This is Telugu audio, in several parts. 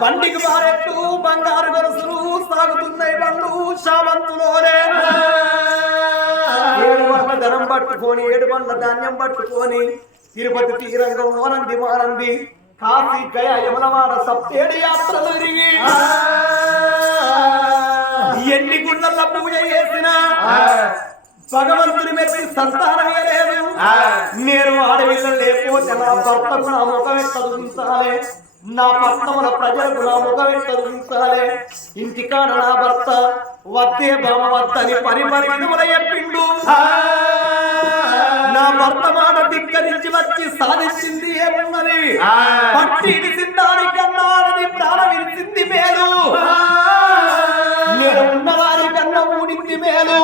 బండికి బారెట్టు బంగారు గొలుసులు సాగుతున్నాయి బండ్లు శామంతులోనే ఏడు బండ్ల ధనం పట్టుకొని ఏడు బండ్ల ధాన్యం పట్టుకొని తిరుపతి తీరంగం ఓనంది మానంది కాశీ గయ యమలవాడ సప్తేడు యాత్రలు తిరిగి. ఎన్ని గుండెల పూజ చేసిన భగవంతుని మెచ్చి సంతానం లేదు నేను ఆడవిల్ల లేకపోతే నా భర్తకు నా ముఖం ఉంచాలి. నా పట్టముల ప్రజలకు నా ముఖం ఎక్కదు ఉంచాలి ఇంటికాడ నా భర్త వద్దే బామ వద్దని పని చెప్పిండు. నా భర్త మాట ధిక్కరించి వచ్చి సాధించింది ఏమున్నది? పట్టి ఇడిసిందానికన్నా ప్రాణం ఇడిసింది మేలు. నేను ఉన్నవారి కన్నా ఊడింది మేలు.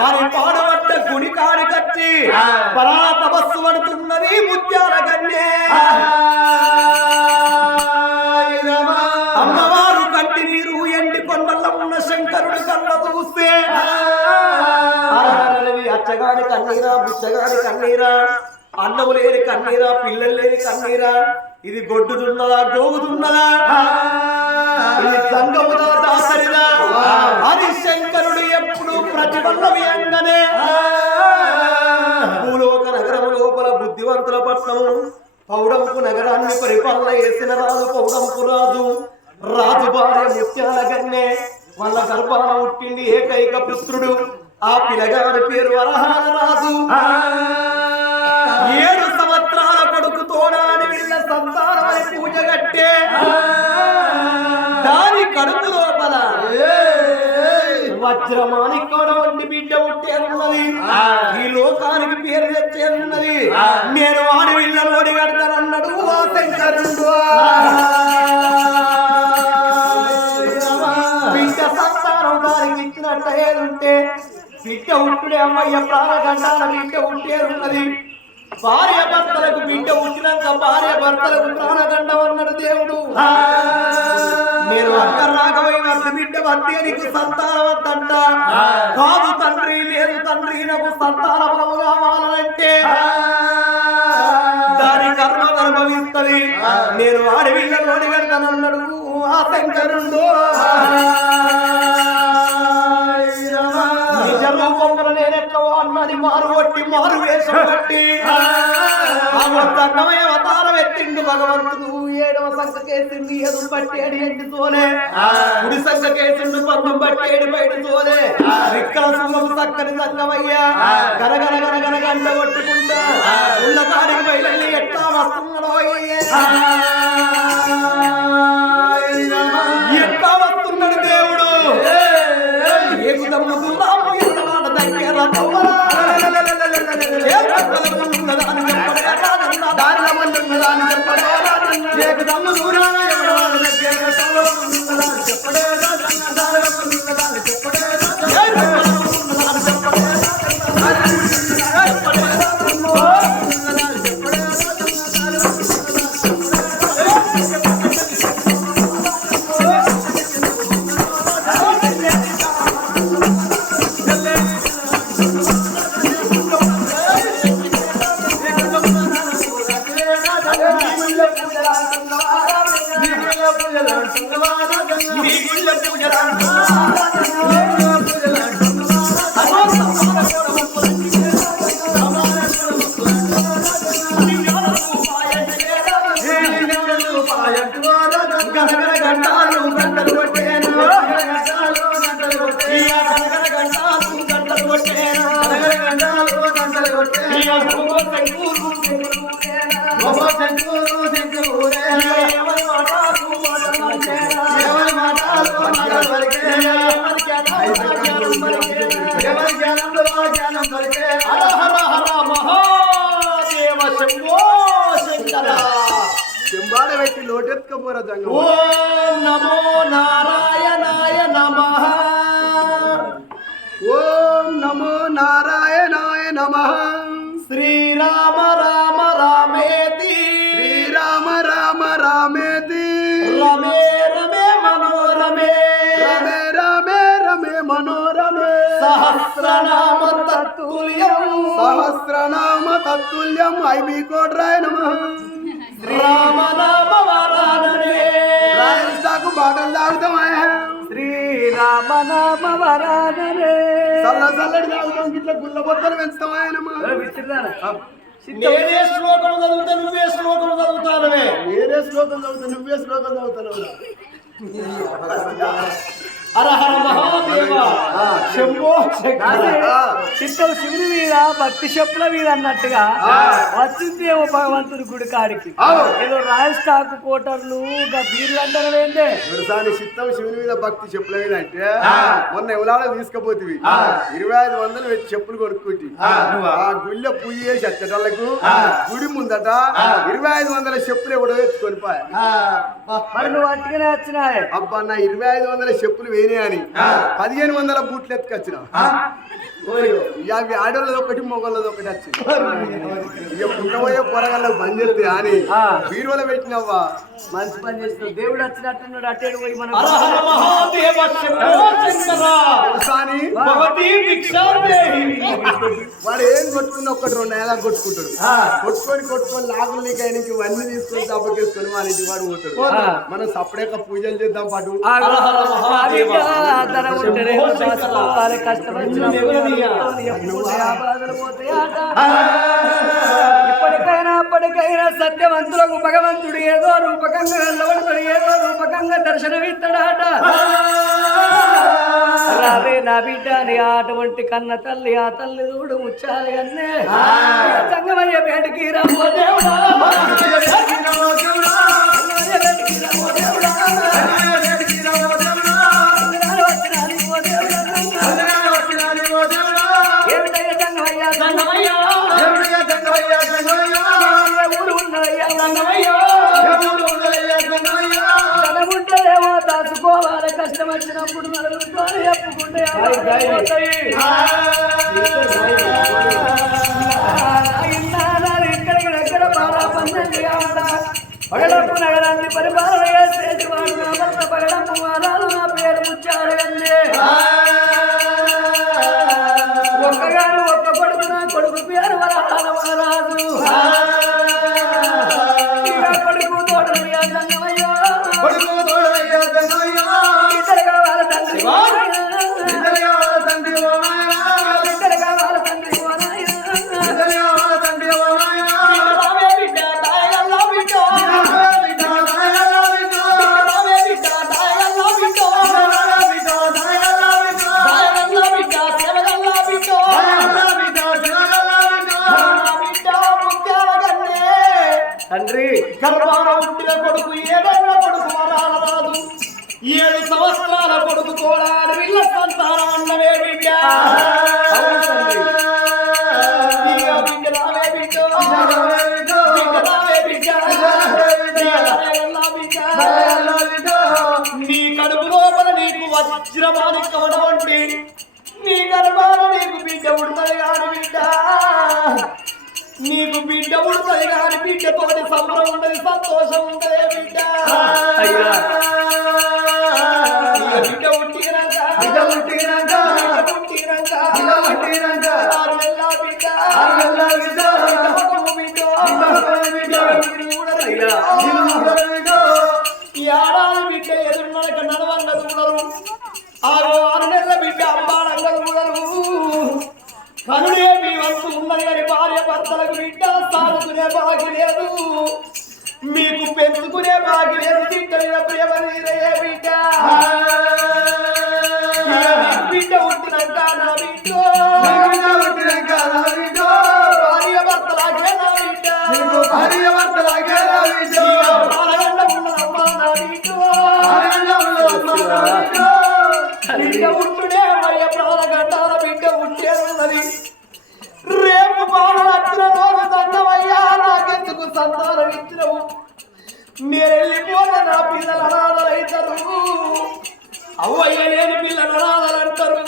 వారి పాడబట్ట గుడి కాడి కట్టి పరా తపస్సు పడుతున్నది ముత్యాల కన్నే బుచ్చగాని కన్నీరా అన్నము లేని కన్నీరా పిల్లలు లేని కన్నీరా ఇది గొడ్డుదున్నదా గోగుదున్నదా ఇది సంగముదా దాసరిదా అది శంకరుడు ఎప్పుడు ప్రతిబంధమయంగానే భూలోక నగరము లోపల బుద్ధివంతుల పట్నం పౌడంపు నగరాన్ని పరిపాలన చేసిన రాజు పౌడంపు రాజు. రాజు భార్య ముత్యాల గన్నే. వాళ్ళ గర్భాన పుట్టింది ఏకైక పుత్రుడు. ఆ పిలగాడి పేరు వరహాల రాజు ఏడు సంవత్సరాల కొడుకు తోడాని వీళ్ళ సంతానమని పూజ కట్టే. దాని కడుపు లోపల వజ్రమాని కూడా వంటి బిడ్డ పుట్టేనున్నది ఈ లోకానికి పేరు తెచ్చేనున్నది నేను వాడి వీళ్ళ ఓడి కడతానన్నాడు ఆ. శంకరుడు బిడ్డ సంతానం ఇచ్చినట్టు ఏదుంటే బిడ్డ ఉట్టుడే అమ్మయ్య ప్రాణగండాల బిడ్డ ఉట్టేరున్నది భార్య భర్తలకు బిడ్డ పుట్టినాక భార్య భర్తలకు ప్రాణగండం అన్నాడు దేవుడు. నేను అక్క రాఘవై వద్ద బిడ్డ వద్దే నీకు సంతానవద్దంట కాదు తండ్రి లేదు తండ్రి నాకు సంతానము కావాలంటే దాని కర్మ అనుభవిస్తుంది. నేను వాడి వీళ్ళని ఓడి ఆ శంకరుడు. రూపంలో నేనెట్లో అన్నది మారు కొట్టి మారు వేషం కట్టి అన్నమయ అవతారం ఎత్తిండు భగవంతుడు ఏడవ సంఖ కేసింది ఎదురు పట్టేడు ఎండి తోలే గుడి సంఖ కేసిండు పందం పట్టేడు బయట తోలే విక్కల సూరం చక్కని సంగమయ్యా గనగన గనగన గంట కొట్టుకుంటా కాడికి బయలు ఎట్లా వస్తున్నాడో ఎట్లా వస్తున్నాడు దేవుడు ఏకుదమ్ముతున్నాము ఎన్నమాట Nahuala. హర హర హర మహాదేవ శంభో శంకర చెంబాడ పెట్టి లోటెత్తుకపోరా జంగం ఓం నమో నారాయణాయ నమః. ఓం నమో నారాయణాయ నమ. శ్రీరామ రామ రామే సహస్రనామ తత్తుల్యం ఐబి కోట్రాయ నమ రామ నామ వరాననే రాయల సాకు బాటలు తాగుతామా శ్రీరామ నామ వరాననే చల్ల చల్లడి తాగుతాం ఇట్లా గుల్ల బొత్తలు పెంచుతామా నమ నేనే శ్లోకం చదువుతా నువ్వే శ్లోకం చదువుతానవే. వేరే శ్లోకం చదువుతా నువ్వే శ్లోకం చదువుతావు హర హర మహాదేవ శంభో చిత్తం శివుని మీద భక్తి చెప్పుల మీద అన్నట్టుగా వచ్చిందేమో భగవంతుడి గుడి కాడికి. ఏదో రాయల్ స్టాక్ కోటర్లు బీర్లు అంటారు ఏంటే దాని చిత్తం శివుని మీద భక్తి చెప్పుల మీద అంటే మొన్న ఎవలాడ తీసుకపోతుంది ఇరవై ఐదు వందలు పెట్టి చెప్పులు కొనుక్కుంటి. ఆ. గుళ్ళ పూజ చేసి అచ్చటలకు గుడి ముందట ఇరవై ఐదు వందల చెప్పులు ఎవడో ఎత్తుకొని పోయా మరి నువ్వు అట్టుగానే వచ్చినాయే అబ్బా నా ఇరవై ఐదు వందల చెప్పులు వేరే అని. పదిహేను వందల బూట్లు ఎత్తుకొచ్చిన అవి ఆడోళ్ళది ఒకటి మొగోళ్ళది ఒకటి వచ్చింది ఇక పుట్టబోయే పొరగల్లకు బంద్ చేస్తే అని బీరువలో పెట్టినవ్వా మంచి పని చేస్తున్నావు. దేవుడు వచ్చినట్టున్నాడు అట్టేడు పోయి మనం వాడు ఏం కొట్టుకుని ఒక్కటి రెండు నెలలు కొట్టుకుంటాడు. కొట్టుకొని కొట్టుకొని లాగులు నీకు ఆయనకి ఇవన్నీ తీసుకొని దెబ్బకేసుకొని మన ఇంటికి వాడు పోతాడు. మనం సపరేట్గా పూజలు చేద్దాం పాటు. కష్టం ఇప్పటికైనా అప్పటికైనా సత్యవంతులకు భగవంతుడు ఏదో రూపకంగా వెళ్ళవడుతాడు ఏదో రూపకంగా దర్శనమిస్తాడట. రావే నా బిడ్డ అని అటువంటి కన్న తల్లి ఆ తల్లి చూడు ముచ్చాలి అన్నే సంగమయ్య బేటికి రమ్మో వచ్చినప్పుడు నలుగురితో చెప్పుకుంటే బాగా పందండి ఆవిడ. పగడపు నగరాన్ని పరిపాలన వాడు. నా భర్త పగడపు వారాలు నా పేరు ముచ్చారు తండ్రి. కొడుకు ఏడేళ్ళ కొడుకు వరాల రాదు ఏడు సంవత్సరాల కొడుకు కూడా వీళ్ళ సంతానం అన్నవే బిడ్డ. నీ కడుపు లోపల నీకు వజ్రమాని కవడం అంటే నీ గర్భాన నీకు బిడ్డ ఉడతది కాని బిడ్డ. నీకు బిడ్డ ఉడతది కాని బిడ్డతోటి సంబరం ఉండదు సంతోషం ఉండదే బిడ్డ. బిడ్డ ఉట్టినాక బిడ్డ పుట్టినాక, బిడ్డ పుట్టినాక. బిడ్డ బిడ్డ. బిడ్డ. బిడ్డ సాగుకునే బాగులేదు మీకు పెంచుకునే బాగులేదు తిట్టలిన ప్రేమ నీరయ్య బిడ్డ. అవ్వయ్యలేని పిల్లలు అనాథలంటారు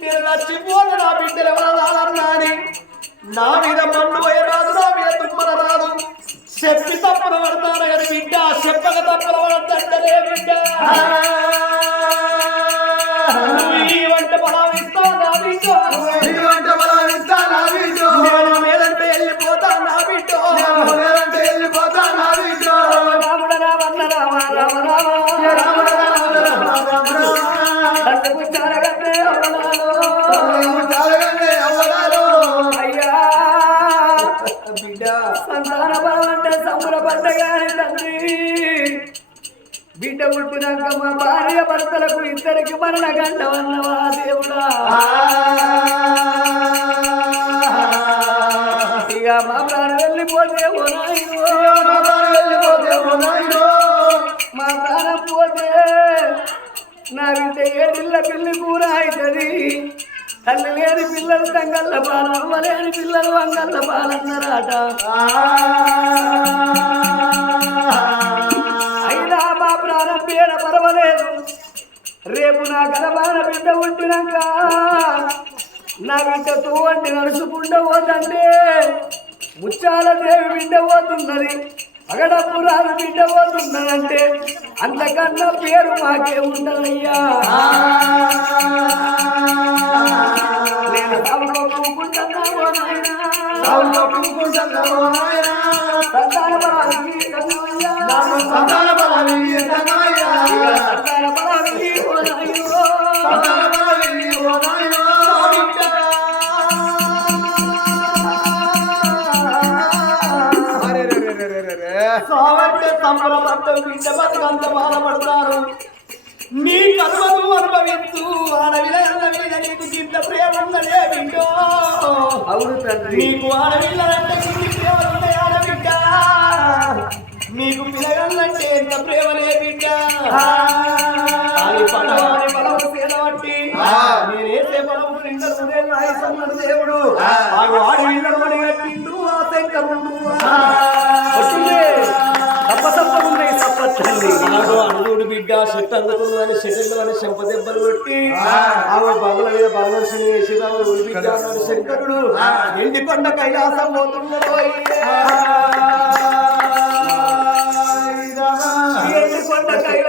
నేను నచ్చిపోతే నా బిడ్డలు రాదాలన్నాని నా మీద మన్ను రాదు నా మీద తుమ్మల రాదు చెప్పి తప్పన పడతాను కానీ బిడ్డ చెప్పక తప్పన పడతాడే బిడ్డ. బిడ్డ సంతాన తండ్రి బిడ్డ పుట్టినాక మా భార్య భర్తలకు ఇద్దరికి మరణ గంటవన్నవా దేవుడా ఇక మా ప్రాణం వెళ్ళిపోతే. మా బాలు వెళ్ళిపోతే. మా ప్రాణం పోతే నా బిడ్డ ఏడిళ్ళ పిల్లి కూర అవుతుంది తల్లి లేని పిల్లలు తంగళ్ళ పాలు అమ్మ లేని పిల్లలు అంగళ్ళ పాలన్నారట అయినా మా ప్రాణం పేర పర్వలేదు. రేపు నా గలబాన బిడ్డ ఉంటున్నాక నా బిడ్డ తోవంటి నడుచుకుంటూ పోతంటే ముచ్చాల దేవి బిడ్డ పోతున్నది. అగడప్పు అంతకన్నా పేరు మాకే ఉండదయ్యా నేను రావు పూకుంటున్నావో నాయనా. రావు పూకుంటున్నావో నాయనా. సావంటే సంబరపడ్డ బిడ్డ బతుకంత బాధపడతారు నీ కర్మను అనుభవించు ఆడవిల మీద నీకు చింత ప్రేమ ఉన్నదే బిడ్డో. అవును తండ్రి. నీకు ఆడవిల్లంటే చింత ప్రేమ ఉన్నదే ఆడబిడ్డ. నీకు పిల్లగాళ్ళంటే ఎంత ప్రేమలే బిడ్డ. అది పడవాని బలం నేనేసే నాయసమ్మడు దేవుడు. ఆడి మడిగట్టిండు ఆడో అనుగుడు బిడ్డ చెట్టు అందుకులు అని చెట్లు అని చెంపదెబ్బలు పెట్టి ఆమె బొమ్మల మీద బలవలసిన వేసి ఆమె శంకరుడు. ఎండికొండ కైలాసం పోతున్నదో ఎండికొండ కైలాసం